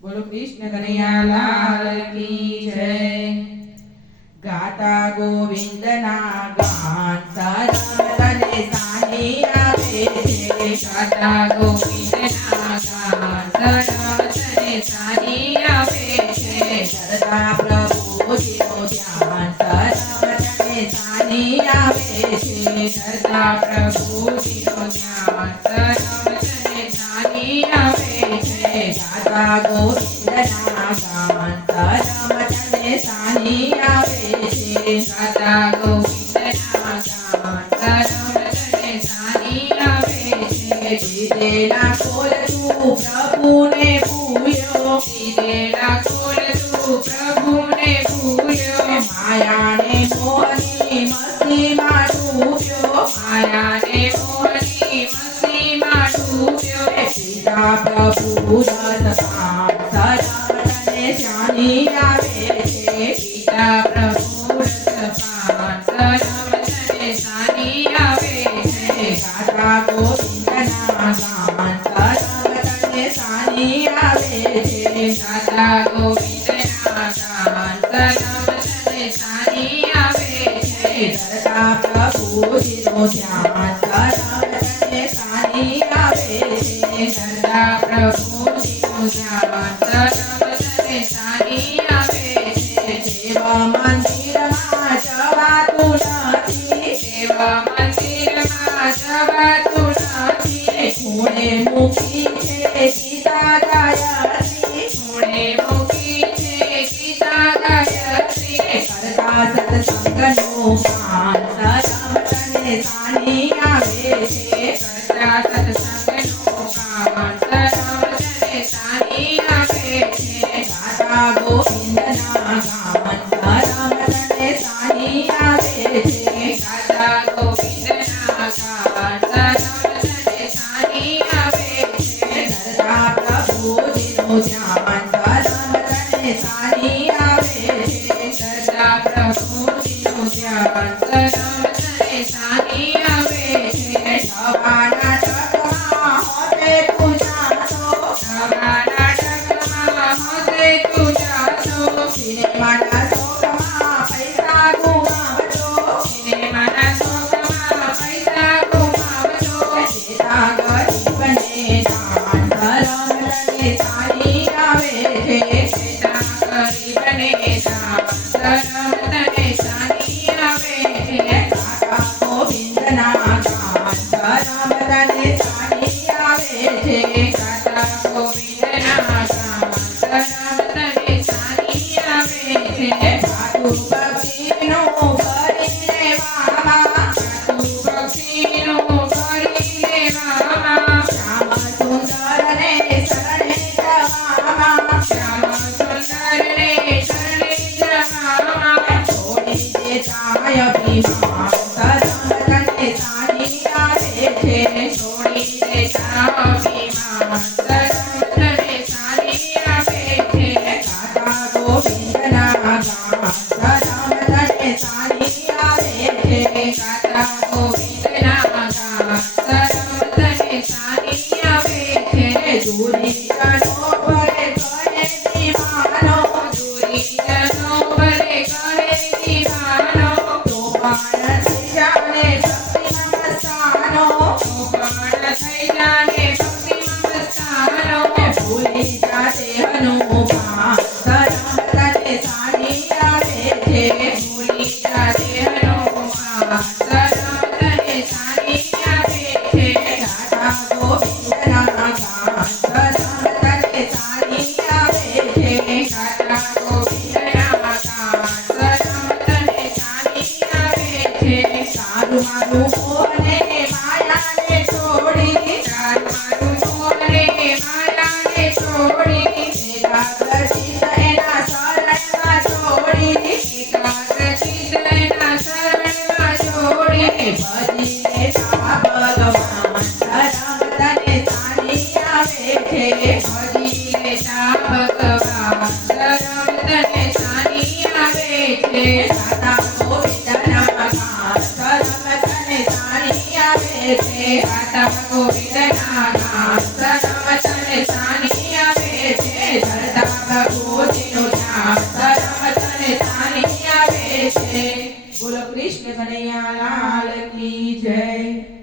बोलो कृष्ण कन्हैया लाल की जय। गाता गोविंद ना गान सरमतने सानी आवे छे। गाता गोविंद ना गान सरमतने सानी आवे छे। करता प्रभु जीनो ध्यान सरमतने सानी आवे छे। करता प्रभु जीनो ध्यान सरमतने सानी आवे छे। गाता गोविंद ना गान सरमतने सानी आवे छे। गाता गोविंद ना गान सरमतने सानी आवे छे। દીધેલા કોલ તું પ્રભુને પૂયો। દીધેલા કોલ તું પ્રભુને પૂયો। માયાને મોહની મસ્તીમાં ડૂબ્યો। માયાને મોહની મસ્તીમાં ડૂબ્યો। સીતા પ્રભુ દર્શન સરમતને સાની આવે છે। સીતા પ્રભુ દર્શન સરમતને સાની આવે છે। ગાતા ગોવિંદ ના ગાન સરમતને સાની આવે છે। ગાતા ગોવિંદ ના ગાન સરમતને સાની આવે છે। ધરતા પ્રભુજીનો ધ્યાન સરમતને સાની આવે છે। ધરતા પ્રભુજીનો ધ્યાન સરમતને સાની આવે છે। દેવ મંદિરમાં જવાતું નથી। દેવ મંદિરમાં જવાતું નથી। ખૂણે મૂકી છે ગીતા ગાયત્રી। ખૂણે મૂકી છે ગીતા ગાયત્રી। કરતા સત્સંગનું કાન સરમતને સાની આવે છે। કરતા સત્સંગનું કાન સરમતને સાની આવે છે। ગાતા ગોવિંદ ના ગાન સરમતને સાની આવે છે। ગાતા ગોવિંદ ના ગાન સરમતને સાની આવે છે। ધરતા પ્રભુજીનું ધ્યાન સરમતને સાની આવે છે। ધરતા પ્રભુજીનું ધ્યાન સરમતને સાની આવે છે। નવા નાટકમાં હોતે તું જાતો। નવા નાટકમાં હોતે તું જાતો। સિનેમાના શોખમાં પૈસા ગુમાવતો। સિનેમાના શોખમાં પૈસા ગુમાવતો। દેતા ગરીબને દાન સરમતને સાની આવે છે। દેતા ગરીબને દાન સરમતને સાની આવે છે। ગાતા ગોવિંદ ના ગાન સરમતને સાની આવે છે। ગાતા ગોવિંદ ના ગાન સરમતને સાની આવે છે। સાધુ ભક્તિનું કરી લેવામાં। સાધુ ભક્તિનું કરી લેવામાં। શ્યામ સુંદરને શરણે જવામાં। શ્યામ સુંદરને શરણે જવામાં। છોડી દેતા અભિમાન સરમતને સાની આવે છે। છોડી દેતા અભિમાન સરમતને સાની આવે છે। ગાતા ગોવિંદ ના ગાન સરમતને સાની આવે છે। ગાતા ગોવિંદ ના ગાન સરમતને સાની આવે છે। દુરીજનો ભલે કહે દીવાનો। દુરીજનો ભલે કહે દીવાનો। તો પણ થઈ જાને ભક્તિમાં મસ્તાનો। તો પણ થઈ જાને ભક્તિમાં મસ્તાનો। ભૂલી જાતે હનુમાન સરમતને સાની આવે છે। ભૂલી જાતે હનુમાન સરમતને સાની આવે છે। ગાતા ગોવિંદ ના ગાન સરમતને સાની આવે છે। ગાતા ગોવિંદ ના ગાન સરમતને સાની આવે છે। સારું મારું મોહને માયાને છોડી। સારું મારું મોહને માયાને છોડી। એકાગ્ર ચિત્ત એના શરણમાં છોડી। એકાગ્ર ચિત્ત એના શરણમાં છોડી। ભજી લેતા ભગવાન સરમતને સાની આવે છે। ભજી લેતા ભગવાન સરમતને સાની આવે છે। ગાતા ગોવિંદ ના ગાન સરમતને સાની આવે છે। ગાતા ગોવિંદ ના ગાન સરમતને સાની આવે છે। ધરતા છે. બોલો કૃષ્ણ કનૈયા લાલ કી જય.